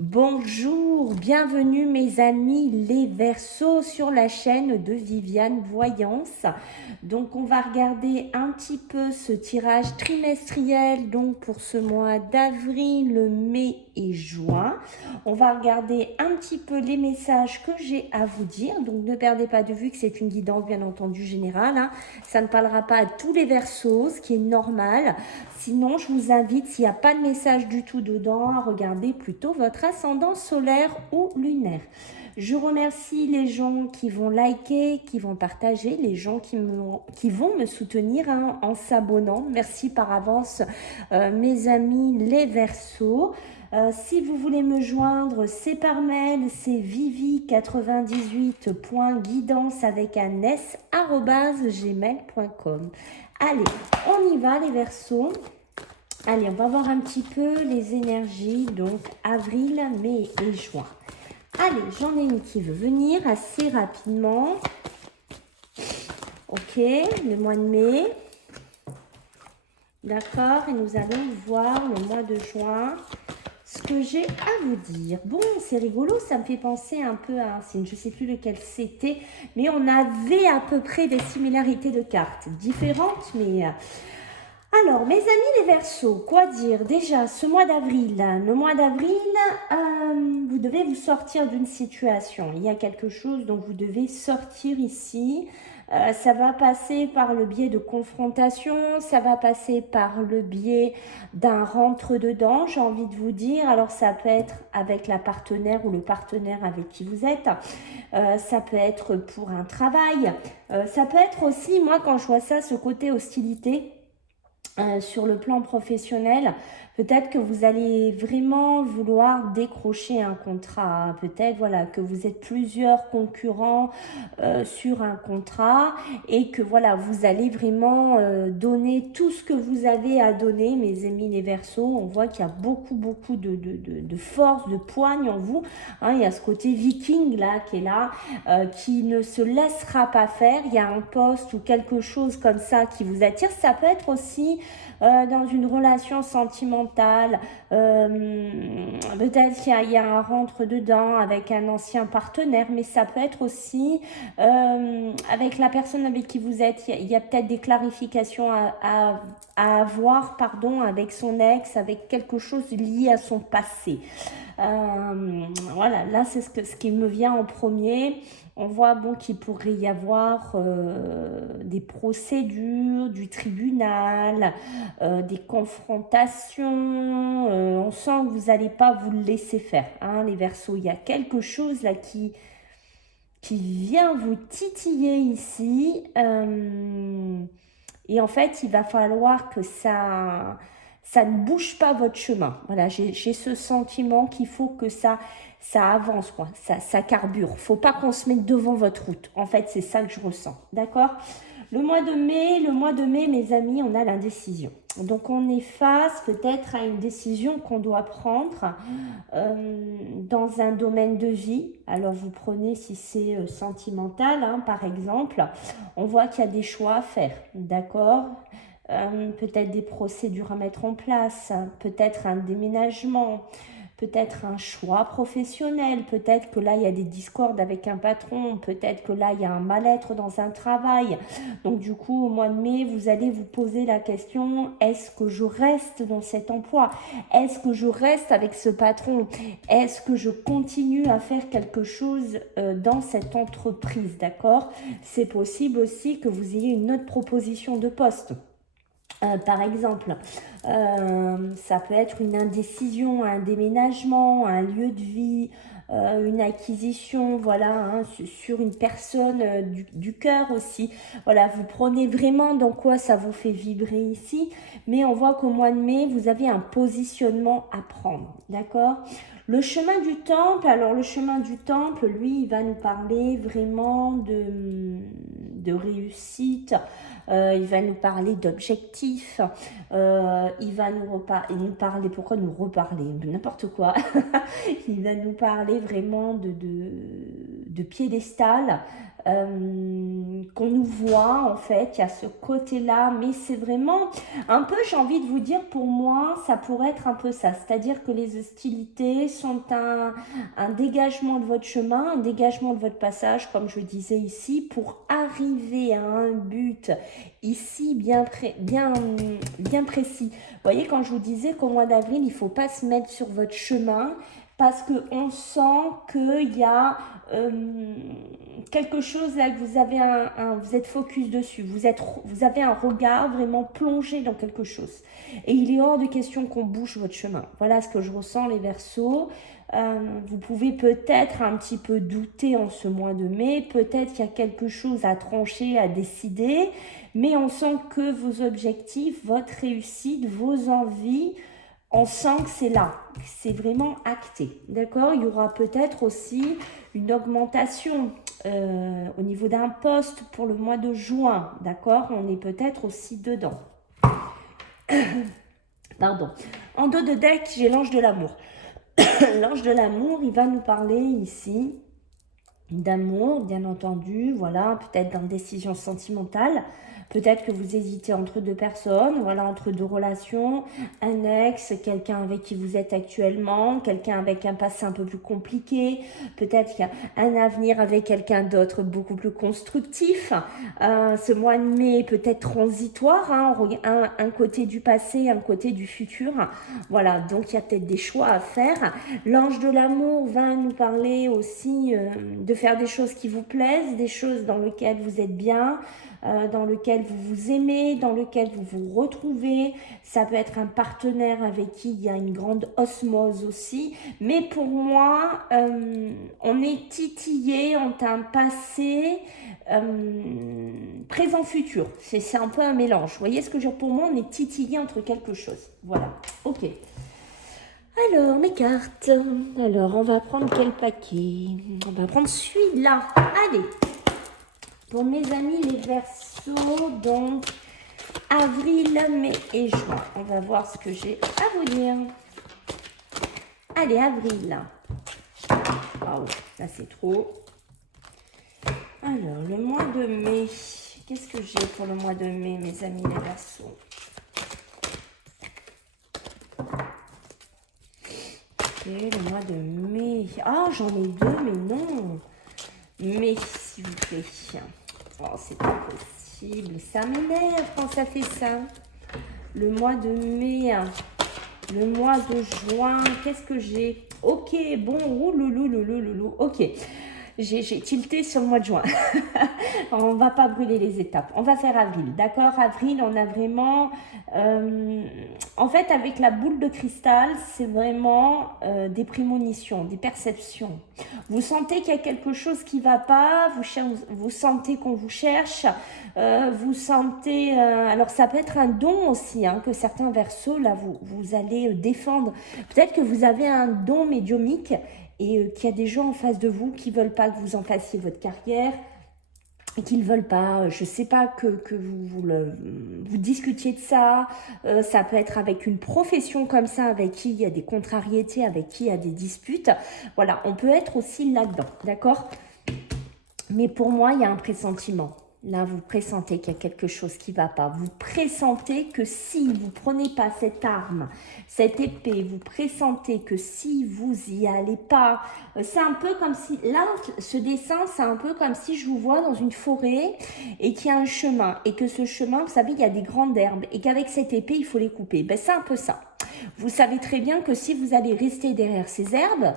Bonjour, bienvenue mes amis les Verseaux sur la chaîne de Viviane Voyance. Donc on va regarder un petit peu ce tirage trimestriel donc pour ce mois d'avril, mai et juin. On va regarder un petit peu les messages que j'ai à vous dire. Donc ne perdez pas de vue que c'est une guidance bien entendu générale. Ça ne parlera pas à tous les Verseaux, ce qui est normal. Sinon, je vous invite, s'il n'y a pas de message du tout dedans, à regarder plutôt votre ascendant solaire ou lunaire. Je remercie les gens qui vont liker, qui vont partager, les gens qui vont me soutenir en s'abonnant. Merci par avance, mes amis les Verseaux. Si vous voulez me joindre, c'est par mail, c'est vivi98.guidance avec un s @gmail.com. Allez, on y va les Verseaux. Allez, on va voir un petit peu les énergies, donc avril, mai et juin. Allez, j'en ai une qui veut venir assez rapidement. Ok, le mois de mai. D'accord, et nous allons voir le mois de juin. Ce que j'ai à vous dire. Bon, c'est rigolo, ça me fait penser un peu à un signe. Je ne sais plus lequel c'était, mais on avait à peu près des similarités de cartes. Différentes, mais... Alors, mes amis les Verseaux, quoi dire? Déjà, ce mois d'avril, le mois d'avril, vous devez vous sortir d'une situation. Il y a quelque chose dont vous devez sortir ici. Ça va passer par le biais de confrontation, ça va passer par le biais d'un rentre-dedans, j'ai envie de vous dire. Alors, ça peut être avec la partenaire ou le partenaire avec qui vous êtes. Ça peut être pour un travail. Ça peut être aussi, moi, quand je vois ça, ce côté hostilité. Sur le plan professionnel, peut-être que vous allez vraiment vouloir décrocher un contrat. Peut-être voilà que vous êtes plusieurs concurrents sur un contrat et que voilà vous allez vraiment donner tout ce que vous avez à donner, mes amis les Verseaux. On voit qu'il y a beaucoup de force, de poigne en vous. Il y a ce côté viking là qui est là, qui ne se laissera pas faire. Il y a un poste ou quelque chose comme ça qui vous attire. Ça peut être aussi dans une relation sentimentale, peut-être qu'il y a un rentre-dedans avec un ancien partenaire, mais ça peut être aussi avec la personne avec qui vous êtes. Il y a peut-être des clarifications à avoir, pardon, avec son ex, avec quelque chose lié à son passé. Voilà, là c'est ce qui me vient en premier. On voit bon qu'il pourrait y avoir des procédures, du tribunal, des confrontations. On sent que vous n'allez pas vous le laisser faire, les Verseaux. Il y a quelque chose là qui vient vous titiller ici. Et en fait, il va falloir que ça ne bouge pas votre chemin. Voilà, j'ai ce sentiment qu'il faut que ça avance, quoi. Ça carbure. Faut pas qu'on se mette devant votre route. En fait, c'est ça que je ressens. D'accord? Le mois de mai, mes amis, on a l'indécision. Donc, on est face peut-être à une décision qu'on doit prendre dans un domaine de vie. Alors, vous prenez si c'est sentimental, par exemple. On voit qu'il y a des choix à faire, d'accord? Peut-être des procédures à mettre en place, peut-être un déménagement, peut-être un choix professionnel, peut-être que là il y a des discordes avec un patron, peut-être que là il y a un mal-être dans un travail. Donc du coup au mois de mai vous allez vous poser la question, est-ce que je reste dans cet emploi? Est-ce que je reste avec ce patron? Est-ce que je continue à faire quelque chose dans cette entreprise? D'accord? C'est possible aussi que vous ayez une autre proposition de poste. Par exemple, ça peut être une indécision, un déménagement, un lieu de vie, une acquisition, voilà, sur une personne du cœur aussi. Voilà, vous prenez vraiment dans quoi ça vous fait vibrer ici, mais on voit qu'au mois de mai, vous avez un positionnement à prendre, d'accord? Le chemin du temple, alors le chemin du temple, lui, il va nous parler vraiment de réussite, il va nous parler d'objectifs, il va nous parler, pourquoi nous reparler, n'importe quoi, il va nous parler vraiment de piédestal, qu'on nous voit en fait, il y a ce côté-là, mais c'est vraiment un peu, j'ai envie de vous dire, pour moi, ça pourrait être un peu ça, c'est-à-dire que les hostilités sont un dégagement de votre chemin, un dégagement de votre passage, comme je disais ici, pour arriver à un but ici bien précis. Vous voyez, quand je vous disais qu'au mois d'avril, il ne faut pas se mettre sur votre chemin, parce qu'on sent qu'il y a quelque chose là que vous avez vous êtes focus dessus, vous avez un regard vraiment plongé dans quelque chose. Et il est hors de question qu'on bouge votre chemin. Voilà ce que je ressens, les Verseaux. Vous pouvez peut-être un petit peu douter en ce mois de mai, peut-être qu'il y a quelque chose à trancher, à décider, mais on sent que vos objectifs, votre réussite, vos envies, on sent que c'est là, c'est vraiment acté, d'accord? Il y aura peut-être aussi une augmentation au niveau d'un poste pour le mois de juin, d'accord? On est peut-être aussi dedans. Pardon. En dos de deck, j'ai l'ange de l'amour. L'ange de l'amour, il va nous parler ici d'amour, bien entendu, voilà, peut-être d'indécision sentimentale. Peut-être que vous hésitez entre deux personnes, voilà, entre deux relations, un ex, quelqu'un avec qui vous êtes actuellement, quelqu'un avec un passé un peu plus compliqué, peut-être qu'il y a un avenir avec quelqu'un d'autre beaucoup plus constructif. Ce mois de mai peut être transitoire, hein, un côté du passé, un côté du futur. Voilà, donc il y a peut-être des choix à faire. L'ange de l'amour va nous parler aussi de faire des choses qui vous plaisent, des choses dans lesquelles vous êtes bien, dans lequel vous vous aimez, dans lequel vous vous retrouvez. Ça peut être un partenaire avec qui il y a une grande osmose aussi. Mais pour moi, on est titillé entre un passé, présent-futur. C'est un peu un mélange. Vous voyez ce que je veux dire? Pour moi, on est titillé entre quelque chose. Voilà. Ok. Alors, mes cartes. Alors, on va prendre quel paquet? On va prendre celui-là. Allez. Pour mes amis les Verseaux, donc avril, mai et juin. On va voir ce que j'ai à vous dire. Allez, avril. Oh, ça c'est trop. Alors, le mois de mai. Qu'est-ce que j'ai pour le mois de mai, mes amis les Verseaux? Ok, le mois de mai. Ah, j'en ai deux, mais non. Mais, s'il vous plaît. Oh, c'est pas possible. Ça m'énerve quand ça fait ça. Le mois de mai, le mois de juin, qu'est-ce que j'ai? Ok, bon, oulouloulouloulou. Ok, j'ai tilté sur le mois de juin. On va pas brûler les étapes. On va faire avril, d'accord? Avril, on a vraiment... en fait, avec la boule de cristal, c'est vraiment des prémonitions, des perceptions. Vous sentez qu'il y a quelque chose qui ne va pas, vous sentez qu'on vous cherche, vous sentez... alors, ça peut être un don aussi, hein, que certains Verseaux, là, vous allez défendre. Peut-être que vous avez un don médiumique et qu'il y a des gens en face de vous qui ne veulent pas que vous en fassiez votre carrière, et qu'ils ne veulent pas, je ne sais pas, que vous discutiez de ça. Ça peut être avec une profession comme ça, avec qui il y a des contrariétés, avec qui il y a des disputes. Voilà, on peut être aussi là-dedans, d'accord? Mais pour moi, il y a un pressentiment. Là, vous pressentez qu'il y a quelque chose qui ne va pas. Vous pressentez que si vous ne prenez pas cette arme, cette épée, vous pressentez que si vous y allez pas, c'est un peu comme si, là, ce dessin, c'est un peu comme si je vous vois dans une forêt et qu'il y a un chemin. Et que ce chemin, vous savez, il y a des grandes herbes et qu'avec cette épée, il faut les couper. Ben, c'est un peu ça. Vous savez très bien que si vous allez rester derrière ces herbes,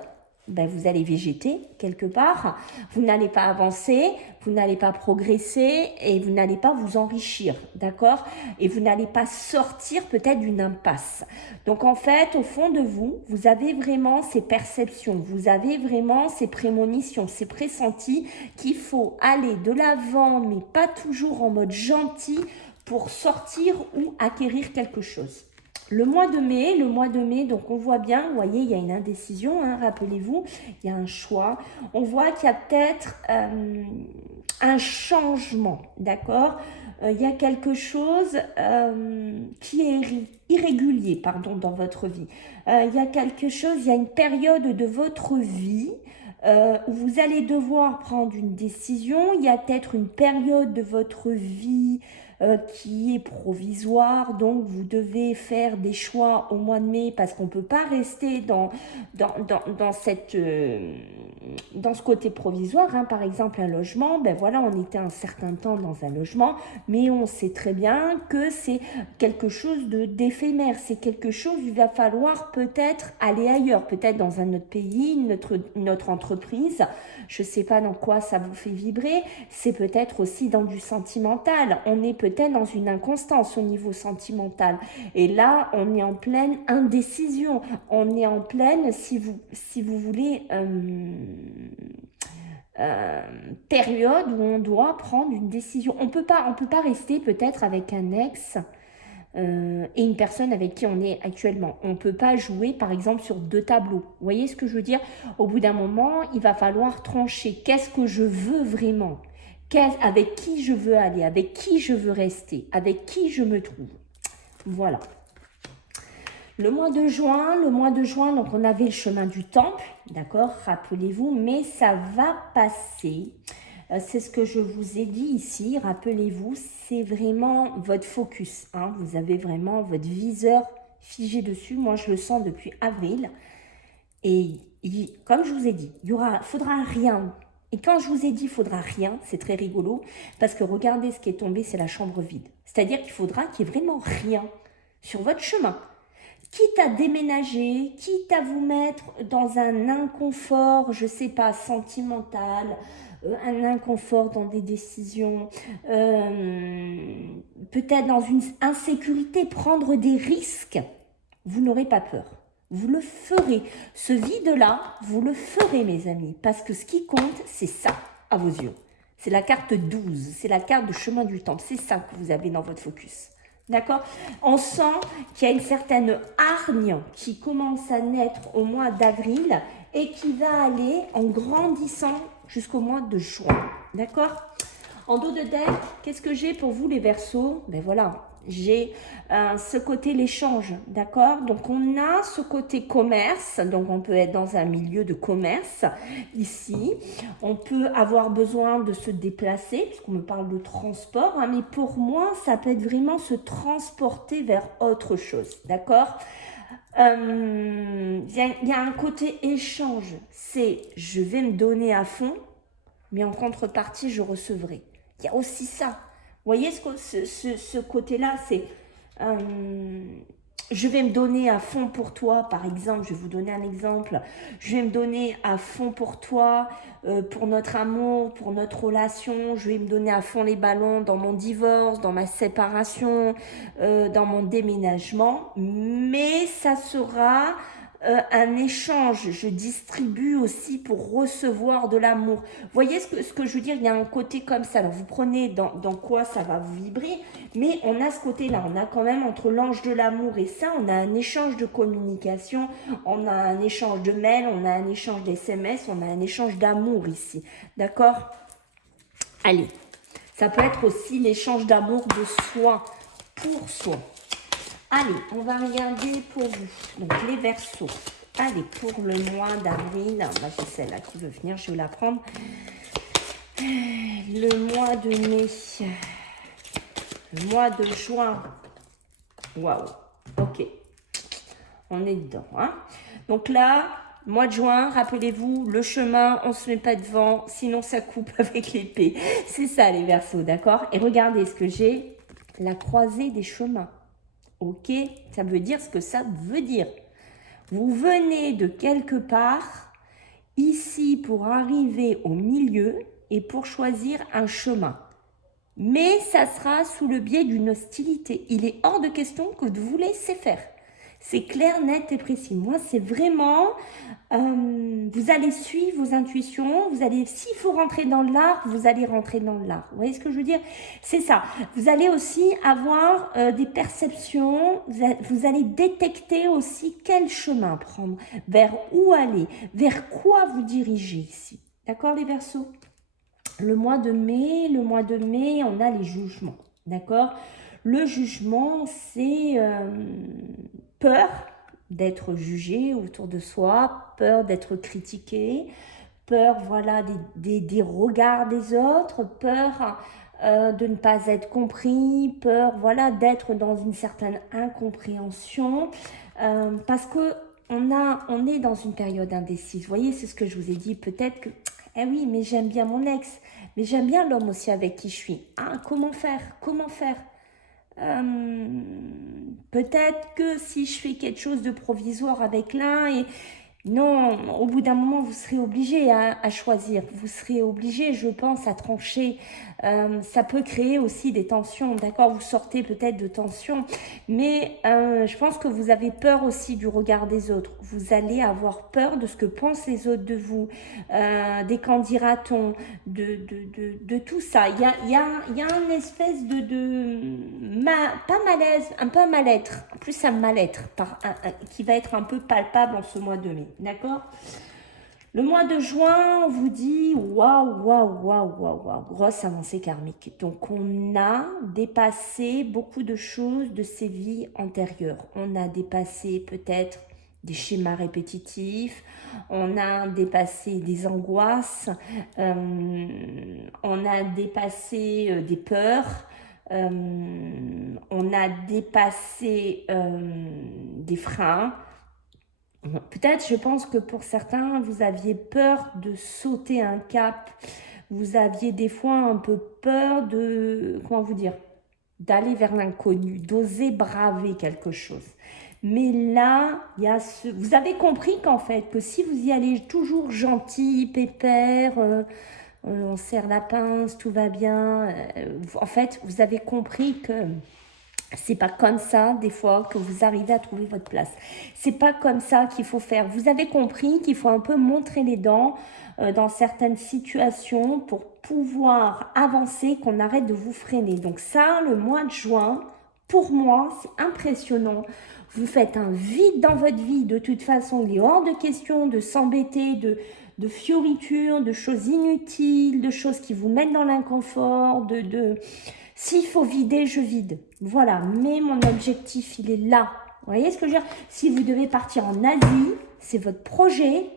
ben vous allez végéter quelque part, vous n'allez pas avancer, vous n'allez pas progresser et vous n'allez pas vous enrichir, d'accord? Et vous n'allez pas sortir peut-être d'une impasse. Donc en fait, au fond de vous, vous avez vraiment ces perceptions, vous avez vraiment ces prémonitions, ces pressentis qu'il faut aller de l'avant, mais pas toujours en mode gentil pour sortir ou acquérir quelque chose. Le mois de mai, donc on voit bien, vous voyez, il y a une indécision, hein, rappelez-vous, il y a un choix. On voit qu'il y a peut-être un changement, d'accord? Il y a quelque chose qui est irrégulier, pardon, dans votre vie. Il y a quelque chose, il y a une période de votre vie où vous allez devoir prendre une décision. Il y a peut-être une période de votre vie qui est provisoire, donc vous devez faire des choix au mois de mai parce qu'on ne peut pas rester dans ce côté provisoire. Hein. Par exemple, un logement, ben voilà, on était un certain temps dans un logement, mais on sait très bien que c'est quelque chose d'éphémère, c'est quelque chose, il va falloir peut-être aller ailleurs, peut-être dans un autre pays, notre entreprise, je ne sais pas dans quoi ça vous fait vibrer, c'est peut-être aussi dans du sentimental, on est peut-être dans une inconstance au niveau sentimental, et là on est en pleine indécision, on est en pleine, si vous voulez, période où on doit prendre une décision. On peut pas rester peut-être avec un ex et une personne avec qui on est actuellement. On ne peut pas jouer, par exemple, sur 2 tableaux. Vous voyez ce que je veux dire? Au bout d'un moment, il va falloir trancher. Qu'est-ce que je veux vraiment? Avec qui je veux aller? Avec qui je veux rester? Avec qui je me trouve? Voilà. Le mois de juin, donc on avait le chemin du temple, d'accord, rappelez-vous, mais ça va passer. C'est ce que je vous ai dit ici, rappelez-vous, c'est vraiment votre focus. Hein, vous avez vraiment votre viseur figé dessus. Moi, je le sens depuis avril. Et comme je vous ai dit, faudra rien. Et quand je vous ai dit faudra rien, c'est très rigolo, parce que regardez ce qui est tombé, c'est la chambre vide. C'est-à-dire qu'il faudra qu'il y ait vraiment rien sur votre chemin. Quitte à déménager, quitte à vous mettre dans un inconfort, je ne sais pas, sentimental, un inconfort dans des décisions, peut-être dans une insécurité, prendre des risques, vous n'aurez pas peur. Vous le ferez. Ce vide-là, vous le ferez, mes amis, parce que ce qui compte, c'est ça, à vos yeux. C'est la carte 12, c'est la carte de chemin du temple, c'est ça que vous avez dans votre focus. D'accord? On sent qu'il y a une certaine hargne qui commence à naître au mois d'avril et qui va aller en grandissant jusqu'au mois de juin. D'accord? En dos de deck, qu'est-ce que j'ai pour vous les Verseaux? Ben voilà, j'ai ce côté l'échange, d'accord? Donc on a ce côté commerce, donc on peut être dans un milieu de commerce ici. On peut avoir besoin de se déplacer, puisqu'on me parle de transport, hein, mais pour moi, ça peut être vraiment se transporter vers autre chose, d'accord? Il y a un côté échange, c'est je vais me donner à fond, mais en contrepartie, je recevrai. Il y a aussi ça. Vous voyez ce côté-là, c'est je vais me donner à fond pour toi, par exemple, je vais vous donner un exemple, je vais me donner à fond pour toi, pour notre amour, pour notre relation, je vais me donner à fond les ballons dans mon divorce, dans ma séparation, dans mon déménagement, mais ça sera un échange, je distribue aussi pour recevoir de l'amour. Vous voyez ce que je veux dire? Il y a un côté comme ça. Alors vous prenez dans quoi ça va vous vibrer, mais on a ce côté-là. On a quand même entre l'ange de l'amour et ça, on a un échange de communication, on a un échange de mails, on a un échange d'SMS, on a un échange d'amour ici. D'accord? Allez, ça peut être aussi l'échange d'amour de soi, pour soi. Allez, on va regarder pour vous. Donc, les Verseaux. Allez, pour le mois d'avril. Bah, j'ai celle-là qui veut venir, je vais la prendre. Le mois de mai. Le mois de juin. Waouh. Ok. On est dedans. Hein. Donc là, mois de juin, rappelez-vous, le chemin, on ne se met pas devant, sinon ça coupe avec l'épée. C'est ça, les Verseaux, d'accord? Et regardez ce que j'ai. La croisée des chemins. Ok, ça veut dire ce que ça veut dire. Vous venez de quelque part, ici pour arriver au milieu et pour choisir un chemin. Mais ça sera sous le biais d'une hostilité. Il est hors de question que de vous laisser faire. C'est clair, net et précis. Moi, c'est vraiment, vous allez suivre vos intuitions, vous allez, s'il faut rentrer dans l'art, vous allez rentrer dans l'art. Vous voyez ce que je veux dire? C'est ça. Vous allez aussi avoir des perceptions, vous allez détecter aussi quel chemin prendre, vers où aller, vers quoi vous diriger ici. D'accord les Verseaux? Le mois de mai, on a les jugements. D'accord? Le jugement, c'est peur d'être jugé autour de soi, peur d'être critiqué, peur, voilà, des regards des autres, peur de ne pas être compris, peur, voilà, d'être dans une certaine incompréhension, parce que on est dans une période indécise. Vous voyez, c'est ce que je vous ai dit, peut-être que, eh oui, mais j'aime bien mon ex, mais j'aime bien l'homme aussi avec qui je suis. Ah, comment faire? Comment faire? Peut-être que si je fais quelque chose de provisoire avec l'un et non, au bout d'un moment, vous serez obligé à choisir. Vous serez obligé, je pense, à trancher. Ça peut créer aussi des tensions, d'accord? Vous sortez peut-être de tensions, mais je pense que vous avez peur aussi du regard des autres. Vous allez avoir peur de ce que pensent les autres de vous, des qu'en dira-t-on, de tout ça. Il y a une espèce pas malaise, un peu un mal-être, en plus un mal-être qui va être un peu palpable en ce mois de mai, d'accord? Le mois de juin, on vous dit waouh, waouh, waouh, waouh, waouh, grosse avancée karmique. Donc, on a dépassé beaucoup de choses de ces vies antérieures. On a dépassé peut-être des schémas répétitifs, on a dépassé des angoisses, on a dépassé des peurs, on a dépassé des freins. Peut-être, je pense que pour certains, vous aviez peur de sauter un cap. Vous aviez des fois un peu peur de, comment vous dire, d'aller vers l'inconnu, d'oser braver quelque chose. Mais là, il y a vous avez compris qu'en fait, que si vous y allez toujours gentil, pépère, on serre la pince, tout va bien, en fait, vous avez compris que c'est pas comme ça, des fois, que vous arrivez à trouver votre place. C'est pas comme ça qu'il faut faire. Vous avez compris qu'il faut un peu montrer les dents dans certaines situations pour pouvoir avancer, qu'on arrête de vous freiner. Donc ça, le mois de juin, pour moi, c'est impressionnant. Vous faites un vide dans votre vie. De toute façon, il est hors de question de s'embêter, de fioritures, de choses inutiles, de choses qui vous mettent dans l'inconfort, S'il faut vider, je vide. Voilà, mais mon objectif, il est là. Vous voyez ce que je veux dire? Si vous devez partir en Asie, c'est votre projet,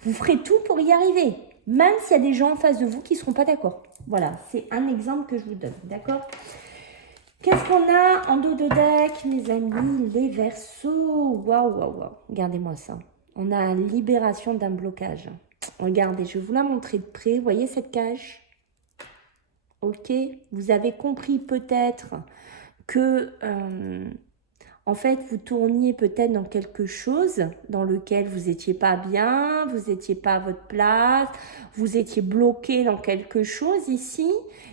vous ferez tout pour y arriver. Même s'il y a des gens en face de vous qui ne seront pas d'accord. Voilà, c'est un exemple que je vous donne, d'accord? Qu'est-ce qu'on a en dos de deck, mes amis? Les Verseaux. Waouh, waouh, waouh. Regardez-moi ça. On a une libération d'un blocage. Regardez, je vais vous la montrer de près. Vous voyez cette cage? Ok, vous avez compris peut-être que, en fait, vous tourniez peut-être dans quelque chose dans lequel vous n'étiez pas bien, vous n'étiez pas à votre place, vous étiez bloqué dans quelque chose ici,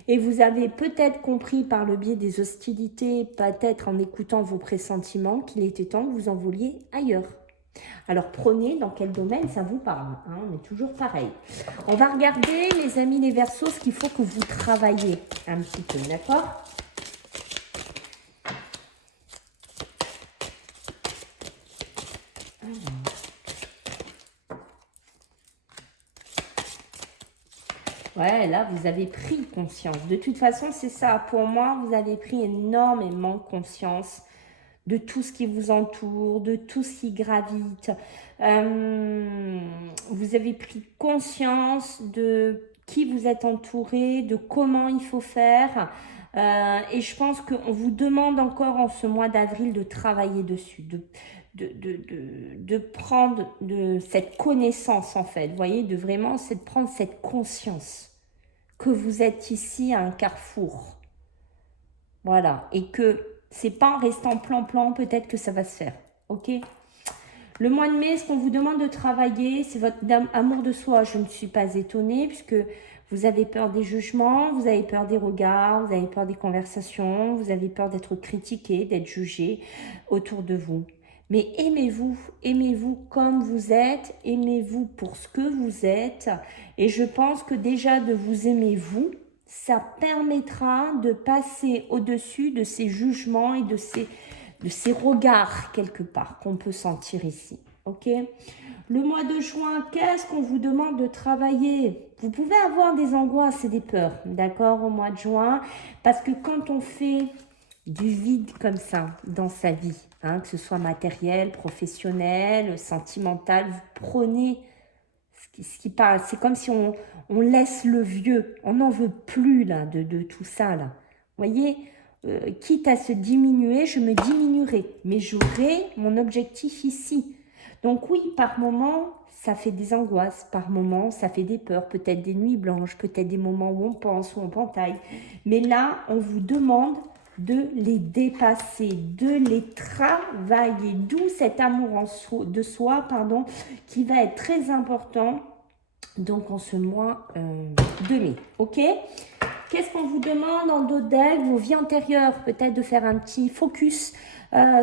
et vous avez peut-être compris par le biais des hostilités, peut-être en écoutant vos pressentiments, qu'il était temps que vous envoliez ailleurs. Alors prenez dans quel domaine ça vous parle, hein, on est toujours pareil. On va regarder, les amis les Verseaux, ce qu'il faut que vous travaillez un petit peu, d'accord? Ouais, là, vous avez pris conscience. De toute façon, c'est ça. Pour moi, vous avez pris énormément conscience de tout ce qui vous entoure, de tout ce qui gravite. Vous avez pris conscience de qui vous êtes entouré, de comment il faut faire. Et je pense qu'on vous demande encore en ce mois d'avril de travailler dessus, de prendre cette connaissance en fait, vous voyez, de vraiment prendre cette conscience que vous êtes ici à un carrefour. Voilà, et que c'est pas en restant plan-plan, peut-être que ça va se faire, ok? Le mois de mai, ce qu'on vous demande de travailler, c'est votre amour de soi. Je ne suis pas étonnée puisque vous avez peur des jugements, vous avez peur des regards, vous avez peur des conversations, vous avez peur d'être critiqué, d'être jugé autour de vous. Mais aimez-vous comme vous êtes, aimez-vous pour ce que vous êtes. Et je pense que déjà de vous aimer vous, ça permettra de passer au-dessus de ces jugements et de ces regards quelque part qu'on peut sentir ici. Ok? Le mois de juin, qu'est-ce qu'on vous demande de travailler? Vous pouvez avoir des angoisses et des peurs, d'accord, au mois de juin, parce que quand on fait du vide comme ça dans sa vie, que ce soit matériel, professionnel, sentimental, vous prenez ce ce qui parle. C'est comme si on laisse le vieux. On n'en veut plus là de tout ça là. Vous voyez, quitte à se diminuer, je me diminuerai. Mais j'aurai mon objectif ici. Donc oui, par moment, ça fait des angoisses. Par moment, ça fait des peurs. Peut-être des nuits blanches. Peut-être des moments où on pense, où on pentaille. Mais là, on vous demande de les dépasser, de les travailler. D'où cet amour de soi, pardon, qui va être très important donc en ce mois de mai. Ok? Qu'est-ce qu'on vous demande en dos deck? Vos vies antérieures, peut-être de faire un petit focus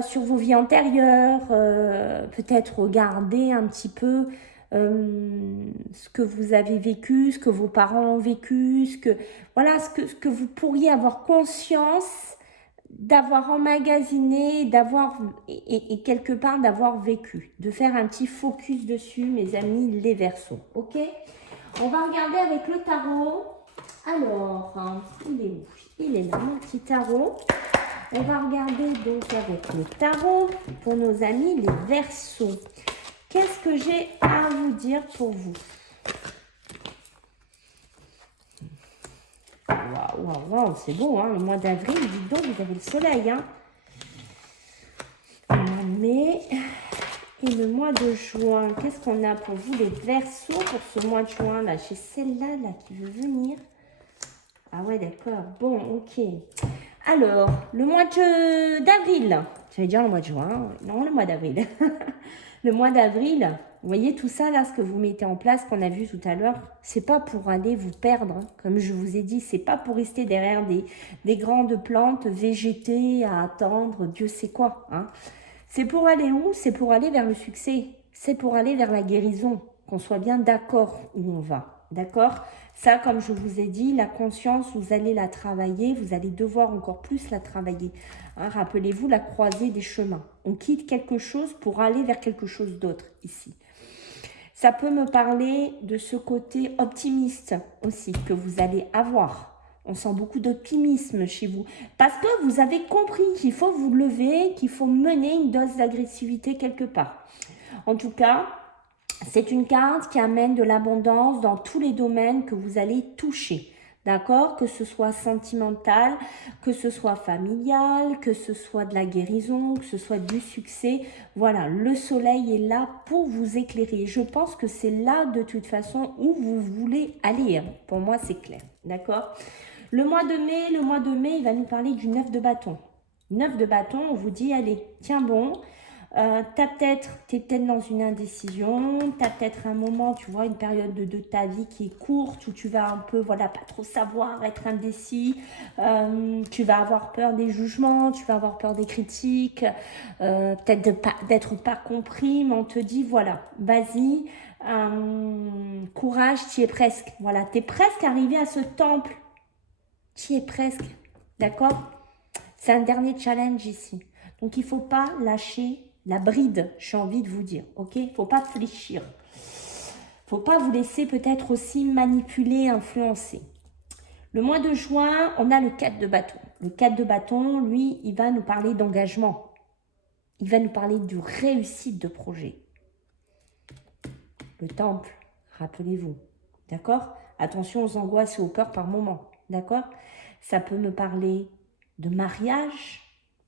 sur vos vies antérieures, peut-être regarder un petit peu ce que vous avez vécu, ce que vos parents ont vécu, voilà, ce que vous pourriez avoir conscience d'avoir emmagasiné, d'avoir et quelque part d'avoir vécu, de faire un petit focus dessus, mes amis, les Verseaux. Ok? On va regarder avec le tarot. Alors, il est où? Il est là, mon petit tarot. On va regarder donc avec le tarot pour nos amis les Verseaux. Qu'est-ce que j'ai à vous dire pour vous? Waouh, c'est beau, hein, le mois d'avril, dites donc, vous avez le soleil, hein. Mais, et le mois de juin, qu'est-ce qu'on a pour vous les Verseaux pour ce mois de juin, là? J'ai celle-là, là, qui veut venir. Ah ouais, d'accord, bon, ok. Alors, le mois d'avril, j'allais dire le mois de juin, non, le mois d'avril. Le mois d'avril, vous voyez tout ça là, ce que vous mettez en place, qu'on a vu tout à l'heure, c'est pas pour aller vous perdre, hein. Comme je vous ai dit, c'est pas pour rester derrière des grandes plantes, végéter, à attendre, Dieu sait quoi, hein. C'est pour aller où? C'est pour aller vers le succès, c'est pour aller vers la guérison, qu'on soit bien d'accord où on va, d'accord? Ça, comme je vous ai dit, la conscience, vous allez la travailler, vous allez devoir encore plus la travailler. Hein, rappelez-vous la croisée des chemins. On quitte quelque chose pour aller vers quelque chose d'autre ici. Ça peut me parler de ce côté optimiste aussi que vous allez avoir. On sent beaucoup d'optimisme chez vous. Parce que vous avez compris qu'il faut vous lever, qu'il faut mener une dose d'agressivité quelque part. En tout cas, c'est une carte qui amène de l'abondance dans tous les domaines que vous allez toucher. D'accord? Que ce soit sentimental, que ce soit familial, que ce soit de la guérison, que ce soit du succès. Voilà, le soleil est là pour vous éclairer. Je pense que c'est là de toute façon où vous voulez aller. Pour moi, c'est clair. D'accord? Le mois de mai, il va nous parler du 9 de bâton. 9 de bâton, on vous dit, allez, tiens bon. T'es peut-être dans une indécision, t'as peut-être un moment, tu vois, une période de ta vie qui est courte, où tu vas un peu, voilà, pas trop savoir, être indécis, tu vas avoir peur des jugements, tu vas avoir peur des critiques, peut-être d'être pas compris, mais on te dit, voilà, vas-y, courage, t'y es presque, voilà, t'es presque arrivé à ce temple, t'y es presque, d'accord? C'est un dernier challenge ici, donc il ne faut pas lâcher la bride, j'ai envie de vous dire, ok? Il ne faut pas fléchir. Il ne faut pas vous laisser peut-être aussi manipuler, influencer. Le mois de juin, on a le 4 de bâton. Le 4 de bâton, lui, il va nous parler d'engagement. Il va nous parler de réussite de projet. Le temple, rappelez-vous, d'accord? Attention aux angoisses et aux peurs par moment, d'accord? Ça peut me parler de mariage.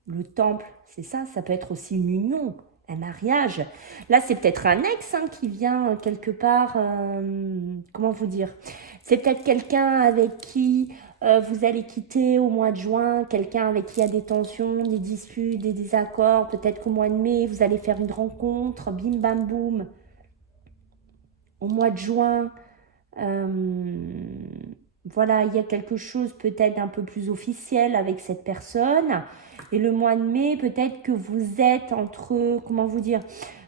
Le temple, c'est ça, ça peut être aussi une union, un mariage. Là, c'est peut-être un ex qui vient quelque part, comment vous dire? C'est peut-être quelqu'un avec qui vous allez quitter au mois de juin, quelqu'un avec qui il y a des tensions, des disputes, des désaccords. Peut-être qu'au mois de mai, vous allez faire une rencontre, bim bam boum. Au mois de juin, voilà, il y a quelque chose peut-être un peu plus officiel avec cette personne. Et le mois de mai, peut-être que vous êtes entre, comment vous dire,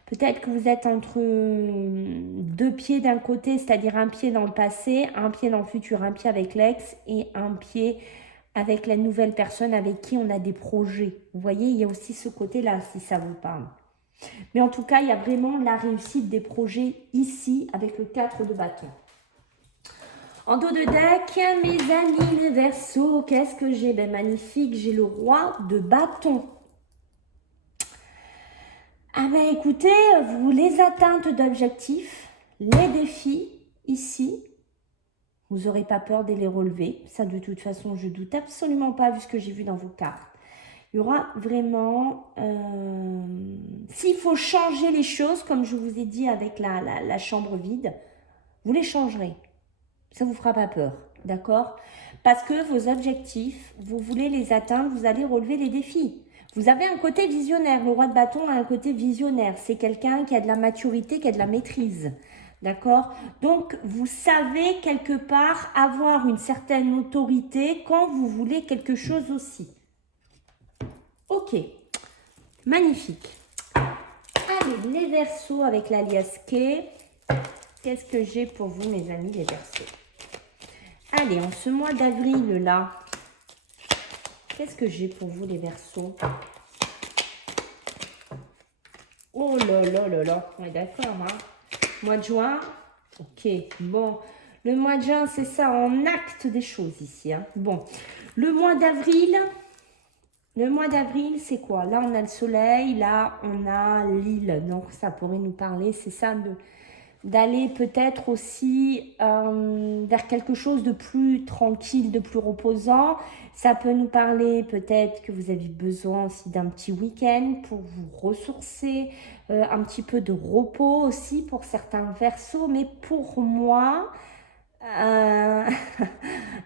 peut-être que vous êtes entre deux pieds d'un côté, c'est-à-dire un pied dans le passé, un pied dans le futur, un pied avec l'ex et un pied avec la nouvelle personne avec qui on a des projets. Vous voyez, il y a aussi ce côté-là, si ça vous parle. Mais en tout cas, il y a vraiment la réussite des projets ici avec le 4 de bâton. En dos de deck, mes amis les Verseaux, qu'est-ce que j'ai? Ben magnifique, j'ai le roi de bâton. Ah ben écoutez, vous les atteintes d'objectifs, Les défis, ici, vous n'aurez pas peur de les relever. Ça, de toute façon, je doute absolument pas vu ce que j'ai vu dans vos cartes. Il y aura vraiment... s'il faut changer les choses, comme je vous ai dit avec la chambre vide, vous les changerez. Ça ne vous fera pas peur, d'accord? Parce que vos objectifs, vous voulez les atteindre, vous allez relever les défis. Vous avez un côté visionnaire. Le roi de bâton a un côté visionnaire. C'est quelqu'un qui a de la maturité, qui a de la maîtrise. D'accord? Donc, vous savez quelque part avoir une certaine autorité quand vous voulez quelque chose aussi. Ok. Magnifique. Allez, les Verseaux avec l'alias K. Qu'est-ce que j'ai pour vous, mes amis, les Verseaux? Allez, en ce mois d'avril, là, qu'est-ce que j'ai pour vous, les Verseaux? Oh là là là là, on est d'accord, hein? Mois de juin, ok, bon. Le mois de juin, c'est ça, on acte des choses ici, hein. Bon, le mois d'avril, c'est quoi? Là, on a le soleil, là, on a l'île, donc ça pourrait nous parler, c'est ça, d'aller peut-être aussi vers quelque chose de plus tranquille, de plus reposant. Ça peut nous parler peut-être que vous avez besoin aussi d'un petit week-end pour vous ressourcer, un petit peu de repos aussi pour certains Verseaux. Mais pour moi, là,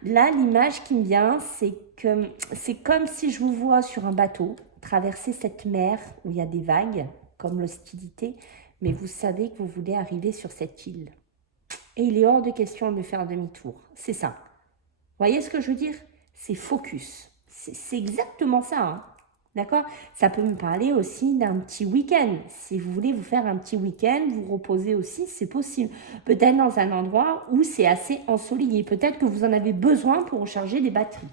l'image qui me vient, c'est que c'est comme si je vous vois sur un bateau traverser cette mer où il y a des vagues, comme l'hostilité, mais vous savez que vous voulez arriver sur cette île. Et il est hors de question de faire demi-tour. C'est ça. Vous voyez ce que je veux dire? C'est focus. C'est exactement ça. Hein. D'accord? Ça peut me parler aussi d'un petit week-end. Si vous voulez vous faire un petit week-end, vous reposer aussi, c'est possible. Peut-être dans un endroit où c'est assez ensoleillé. Peut-être que vous en avez besoin pour recharger des batteries.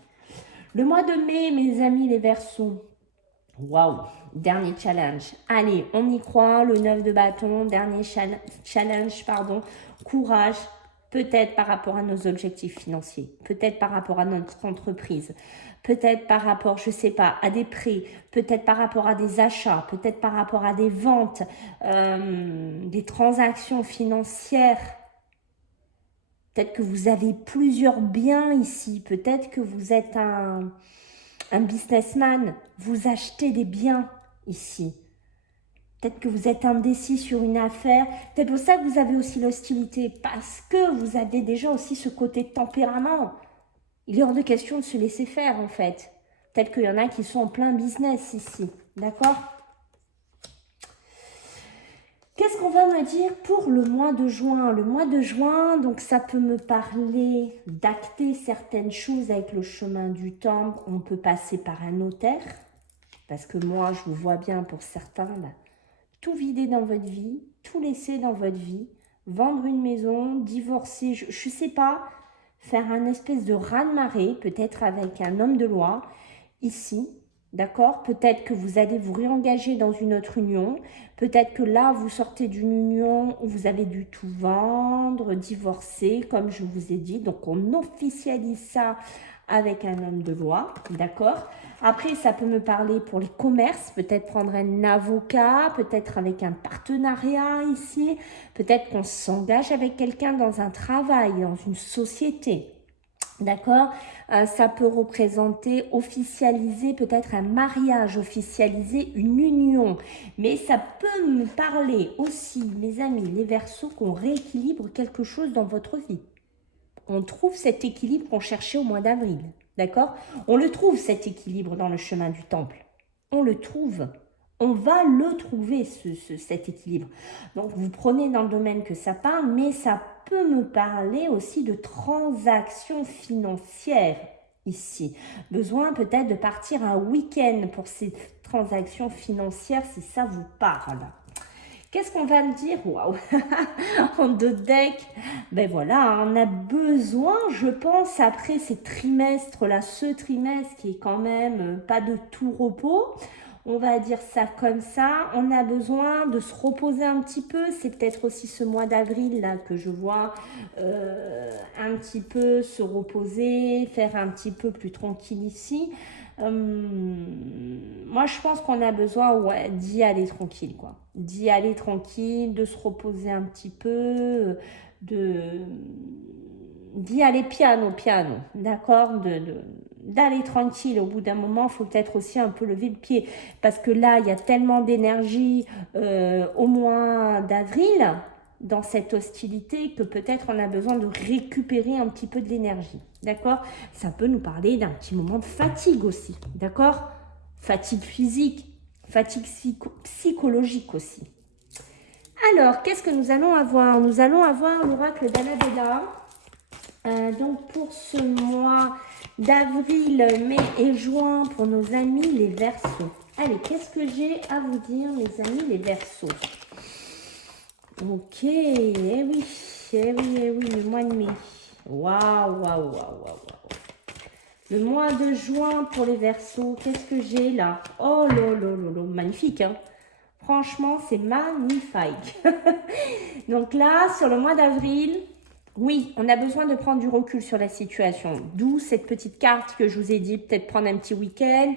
Le mois de mai, mes amis les Verseaux. Waouh, dernier challenge. Allez, on y croit, le 9 de bâton, dernier challenge, pardon. Courage, peut-être par rapport à nos objectifs financiers, peut-être par rapport à notre entreprise, peut-être par rapport, je ne sais pas, à des prêts, peut-être par rapport à des achats, peut-être par rapport à des ventes, des transactions financières. Peut-être que vous avez plusieurs biens ici, peut-être que vous êtes un businessman, vous achetez des biens ici. Peut-être que vous êtes indécis sur une affaire. C'est pour ça que vous avez aussi l'hostilité, parce que vous avez déjà aussi ce côté de tempérament. Il est hors de question de se laisser faire, en fait. Peut-être qu'il y en a qui sont en plein business ici, d'accord? Qu'est-ce qu'on va me dire pour le mois de juin? Le mois de juin, donc ça peut me parler d'acter certaines choses avec le chemin du temps. On peut passer par un notaire, parce que moi, je vous vois bien pour certains, là, tout vider dans votre vie, tout laisser dans votre vie, vendre une maison, divorcer, je ne sais pas, faire un espèce de raz-de-marée, peut-être avec un homme de loi, ici. D'accord? Peut-être que vous allez vous réengager dans une autre union. Peut-être que là, vous sortez d'une union où vous avez dû tout vendre, divorcer, comme je vous ai dit. Donc, on officialise ça avec un homme de loi. D'accord? Après, ça peut me parler pour les commerces. Peut-être prendre un avocat, peut-être avec un partenariat ici. Peut-être qu'on s'engage avec quelqu'un dans un travail, dans une société. D'accord? Ça peut représenter officialiser peut-être un mariage, officialiser une union. Mais ça peut me parler aussi, mes amis, les Verseaux, qu'on rééquilibre quelque chose dans votre vie. On trouve cet équilibre qu'on cherchait au mois d'avril. D'accord? On le trouve, cet équilibre, dans le chemin du temple. On le trouve. On va le trouver, cet équilibre. Donc, vous prenez dans le domaine que ça parle, mais ça peut me parler aussi de transactions financières ici. Besoin peut-être de partir un week-end pour ces transactions financières, si ça vous parle. Qu'est-ce qu'on va me dire? Waouh. En deux decks, ben voilà, on a besoin, je pense, après ces trimestres-là, ce trimestre qui est quand même pas de tout repos, on va dire ça comme ça, on a besoin de se reposer un petit peu. C'est peut-être aussi ce mois d'avril là que je vois un petit peu se reposer, faire un petit peu plus tranquille ici. Moi, je pense qu'on a besoin, ouais, d'y aller tranquille, quoi. D'y aller tranquille, de se reposer un petit peu, de d'y aller piano, piano, d'accord? D'aller tranquille. Au bout d'un moment, il faut peut-être aussi un peu lever le pied. Parce que là, il y a tellement d'énergie au mois d'avril, dans cette hostilité, que peut-être on a besoin de récupérer un petit peu de l'énergie. D'accord? Ça peut nous parler d'un petit moment de fatigue aussi. D'accord? Fatigue physique, fatigue psychologique aussi. Alors, qu'est-ce que nous allons avoir? Nous allons avoir l'oracle d'Annabella. Donc, pour ce mois d'avril, mai et juin, pour nos amis les Verseaux. Allez, qu'est-ce que j'ai à vous dire, mes amis les Verseaux? Ok, eh oui, eh oui, eh oui, le mois de mai. Waouh, waouh, waouh, waouh, waouh. Le mois de juin pour les Verseaux, qu'est-ce que j'ai là? Oh là là là là, magnifique, hein? Franchement, c'est magnifique. Donc là, sur le mois d'avril, oui, on a besoin de prendre du recul sur la situation. D'où cette petite carte que je vous ai dit, peut-être prendre un petit week-end.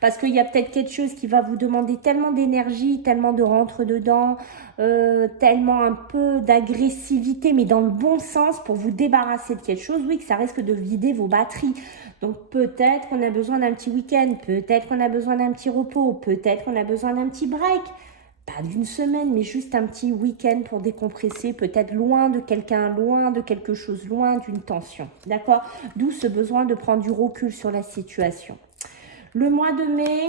Parce qu'il y a peut-être quelque chose qui va vous demander tellement d'énergie, tellement de rentre-dedans, tellement un peu d'agressivité, mais dans le bon sens pour vous débarrasser de quelque chose. Oui, que ça risque de vider vos batteries. Donc peut-être qu'on a besoin d'un petit week-end, peut-être qu'on a besoin d'un petit repos, peut-être qu'on a besoin d'un petit break. Pas d'une semaine, mais juste un petit week-end pour décompresser, peut-être loin de quelqu'un, loin de quelque chose, loin d'une tension. D'accord? D'où ce besoin de prendre du recul sur la situation. Le mois de mai,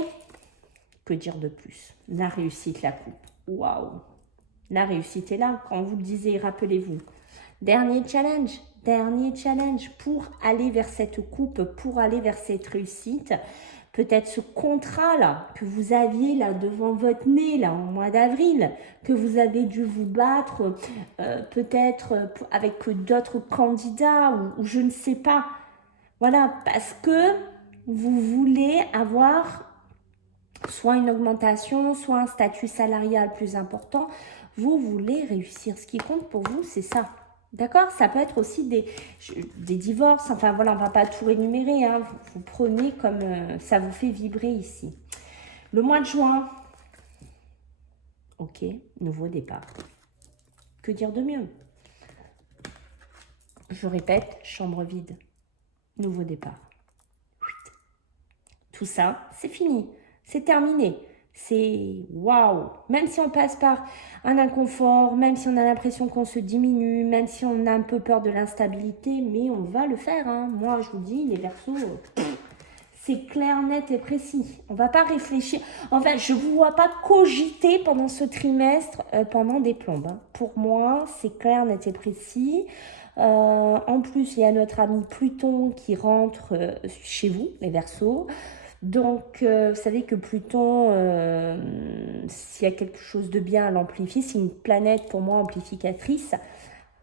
que dire de plus? La réussite, la coupe. Waouh! La réussite est là, quand vous le disiez, rappelez-vous. Dernier challenge pour aller vers cette coupe, pour aller vers cette réussite. Peut-être ce contrat-là que vous aviez là devant votre nez là en mois d'avril, que vous avez dû vous battre peut-être avec d'autres candidats ou je ne sais pas. Voilà, parce que vous voulez avoir soit une augmentation, soit un statut salarial plus important. Vous voulez réussir. Ce qui compte pour vous, c'est ça. D'accord? Ça peut être aussi des divorces. Enfin, voilà, on ne va pas tout énumérer. Hein. Vous prenez comme ça vous fait vibrer ici. Le mois de juin. Ok, nouveau départ. Que dire de mieux? Je répète, chambre vide. Nouveau départ. Tout ça, c'est fini. C'est terminé. C'est waouh. Même si on passe par un inconfort, même si on a l'impression qu'on se diminue, même si on a un peu peur de l'instabilité, mais on va le faire. Hein. Moi, je vous dis, les Verseaux, c'est clair, net et précis. On ne va pas réfléchir. Enfin, je ne vous vois pas cogiter pendant ce trimestre, pendant des plombes. Hein. Pour moi, c'est clair, net et précis. En plus, il y a notre ami Pluton qui rentre chez vous, les Verseaux. Donc, vous savez que Pluton, s'il y a quelque chose de bien à l'amplifier, c'est une planète pour moi amplificatrice.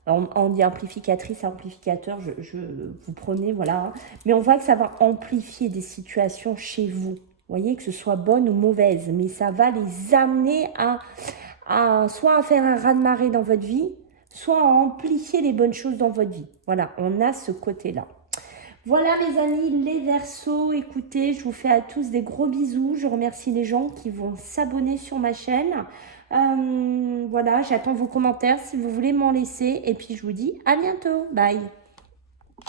On dit amplificatrice, amplificateur, vous prenez, voilà. Mais on voit que ça va amplifier des situations chez vous. Vous voyez, que ce soit bonne ou mauvaise, mais ça va les amener soit à faire un raz-de-marée dans votre vie, soit à amplifier les bonnes choses dans votre vie. Voilà, on a ce côté-là. Voilà les amis, les Verseaux, écoutez, je vous fais à tous des gros bisous. Je remercie les gens qui vont s'abonner sur ma chaîne. Voilà, j'attends vos commentaires si vous voulez m'en laisser. Et puis je vous dis à bientôt. Bye.